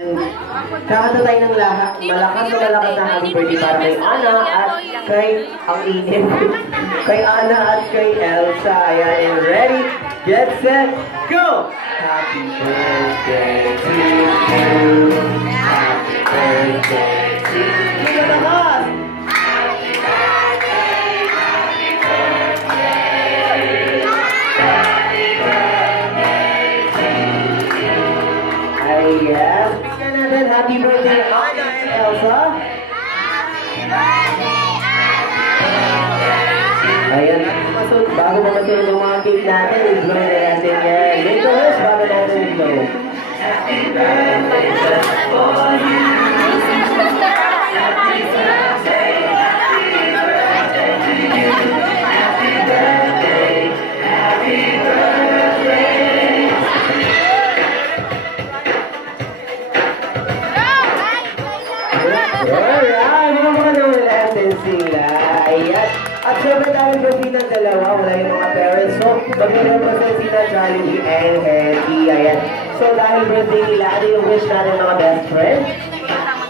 Kakanta tayo ng malakas na happy birthday para kay Ana at kay ang inip. Kay Ana at kay Elsa. Ayan, and ready, get set, go! Happy birthday to you. Happy birthday to you. Lakas! Happy birthday, happy birthday. Happy birthday to you. Ayan. Happy birthday, Ana and Elsa. Happy birthday, Ana and Elsa. Ayan, bago mamasunod ang mga cake natin, i-blow na natin yan. Dito, bago natin i-blow. Happy birthday just for you. Happy birthday, happy birthday to you. Happy birthday, happy birthday. Alright, mga naman natin sila. Ayan. At syempre dahil birthday ng dalawa, wala yung mga parents. So, mag-represent sila Jollibee and Hetty. Ayan. So, dahil birthday nila, ano yung wish natin mga best friend?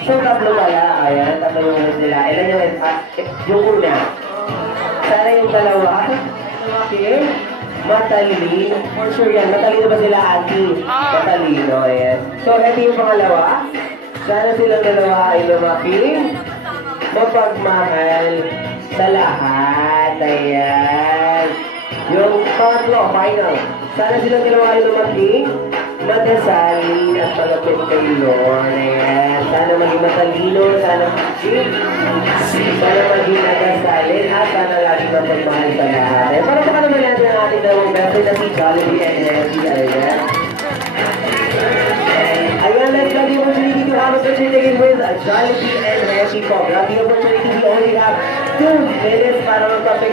So, tatlo pala. Ayan, tatlo yung wish nila. Ilan yung una? Sana yung dalawa. Okay. Matalino. For sure yan. Matalino ba sila, Auntie? Matalino, ayan. So, ito yung pangalawa. Sana silang dalawa ay lumaki, mapagmahal sa lahat. Ayan. Yung pangatlo, final. Sana silang dalawa ay lumaki, madasalin at malapit kay Lord. Ayan. Sana maging matalino, sana maging nagasalin, at sana lagi mapagmahal sa lahat. Ayan. Para baka naman natin ang ating dalawang best na si Jollibee and Hetty. Ayan. Ayan, let's grab the opportunity to have a picture taken with Jollibee and Hetty po. Grab the opportunity, we only have 2 minutes para magpa-picture.